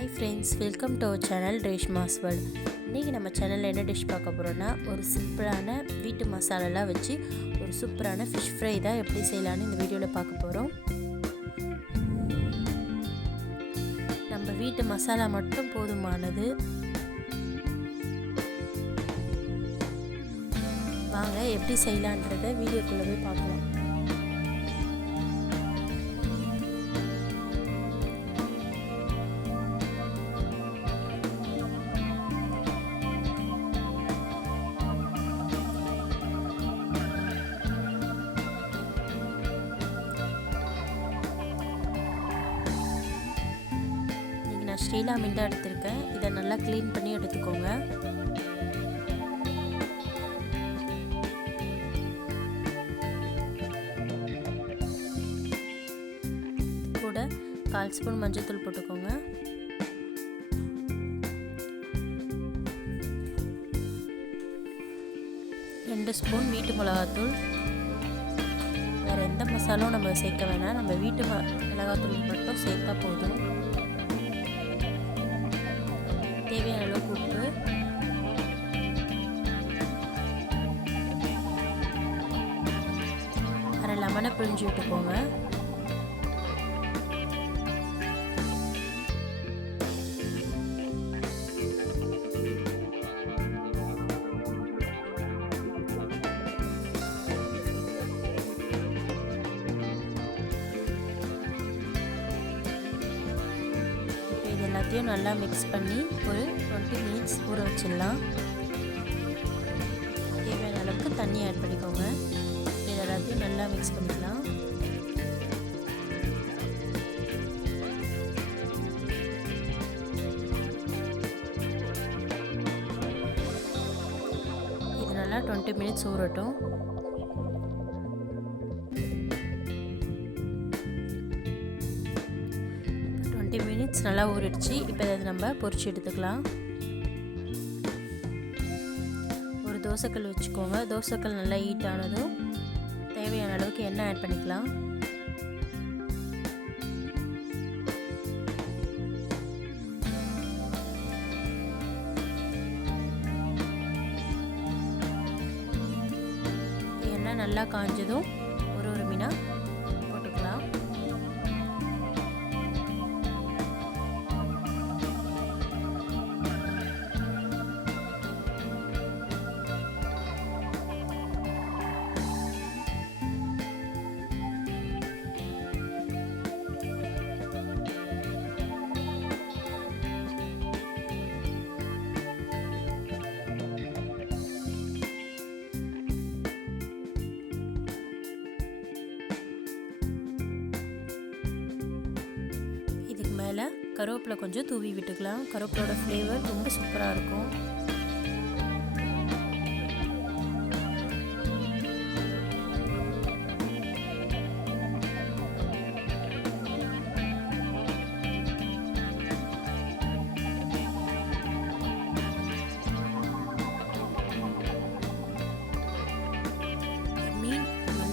Hi friends welcome to our channel Reshma's world இன்றைக்கி நம்ம சேனலில் என்ன டிஷ் பார்க்க போகிறோன்னா ஒரு சிம்பிளான வீட்டு மசாலாலாம் வச்சு ஒரு சூப்பரான ஃபிஷ் ஃப்ரை தான் எப்படி செய்யலான்னு இந்த வீடியோவில் பார்க்க போகிறோம் நம்ம வீட்டு மசாலா மட்டும் போதுமானது. வாங்க எப்படி செய்யலான்றதை வீடியோக்குள்ளே போய் பார்க்கலாம். நான் ஸ்ரீலா மிண்டா எடுத்திருக்கேன். இதை நல்லா க்ளீன் பண்ணி எடுத்துக்கோங்க. கூட கால் ஸ்பூன் மஞ்சத்தூள் போட்டுக்கோங்க. ரெண்டு ஸ்பூன் வீட்டு மிளகாத்தூள். வேறு எந்த மசாலும் நம்ம சேர்க்க வேணாம். நம்ம வீட்டு ம மிளகாத்தூள் மட்டும் சேர்த்தா போதும். தேவையான அளவுக்கு உப்பு. அரை லெமனை பிழிஞ்சு விட்டுக்கோங்க. எல்லாத்தையும் நல்லா மிக்ஸ் பண்ணி ஒரு டுவெண்ட்டி மினிட்ஸ் ஊற வச்சிடலாம். தேவையான அளவுக்கு தண்ணி ஆட் பண்ணிக்கோங்க. இது எல்லாத்தையும் நல்லா மிக்ஸ் பண்ணிக்கலாம். இது நல்லா டுவெண்ட்டி மினிட்ஸ் ஊறட்டும். டுவெண்ட்டி மினிட்ஸ் நல்லா ஊறிடுச்சு. இப்போ இதை நம்ம பொறிச்சு எடுத்துக்கலாம். ஒரு தோசைக்கல் வச்சுக்கோங்க. தோசைக்கல் நல்லா ஹீட் ஆனதும் தேவையான அளவுக்கு எண்ணெய் ஆட் பண்ணிக்கலாம். எண்ணெய் நல்லா காஞ்சதும் கருவேப்பிலை கொஞ்சம் தூவி விட்டுக்கலாம். கருவேப்பிலோட ஃப்ளேவர் ரொம்ப சூப்பராக இருக்கும்.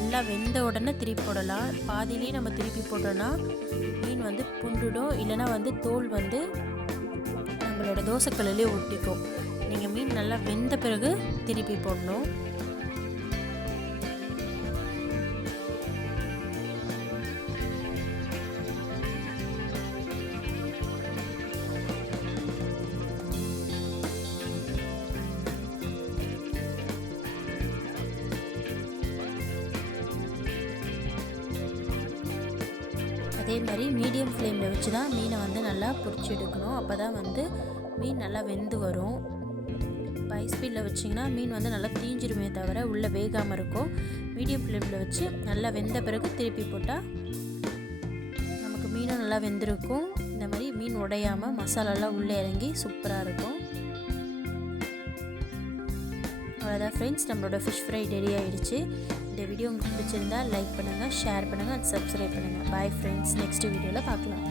நல்லா வெந்த உடனே திருப்பி போடலாம். பாதியிலே நம்ம திருப்பி போட்டோன்னா மீன் வந்து புண்டுடும். இல்லைனா வந்து தோல் வந்து நம்மளோட தோசைக்கல்லே ஒட்டிக்கும். நீங்கள் மீன் நல்லா வெந்த பிறகு திருப்பி போடணும். அதே மாதிரி மீடியம் ஃப்ளேமில் வச்சு தான் மீனை வந்து நல்லா பிடிச்சி எடுக்கணும். அப்போ தான் வந்து மீன் நல்லா வெந்து வரும். ஹை ஸ்பீடில் வச்சிங்கன்னா மீன் வந்து நல்லா தீஞ்சிருமே தவிர உள்ளே வேகாமல் இருக்கும். மீடியம் ஃப்ளேமில் வச்சு நல்லா வெந்த பிறகு திருப்பி போட்டால் நமக்கு மீனும் நல்லா வெந்திருக்கும். இந்த மாதிரி மீன் உடையாமல் மசாலாலாம் உள்ளே இறங்கி சூப்பராக இருக்கும். அவ்வளோதான் ஃப்ரெண்ட்ஸ் நம்மளோட ஃபிஷ் ஃப்ரை ரெடி ஆகிடுச்சு இந்த வீடியோ உங்களுக்கு பிடிச்சிருந்தா லைக் பண்ணுங்கள் ஷேர் பண்ணுங்கள் அண்ட் சப்ஸ்கிரைப் பண்ணுங்கள் பாய் ஃப்ரெண்ட்ஸ் நெக்ஸ்ட் வீடியோவில் பார்க்கலாம்.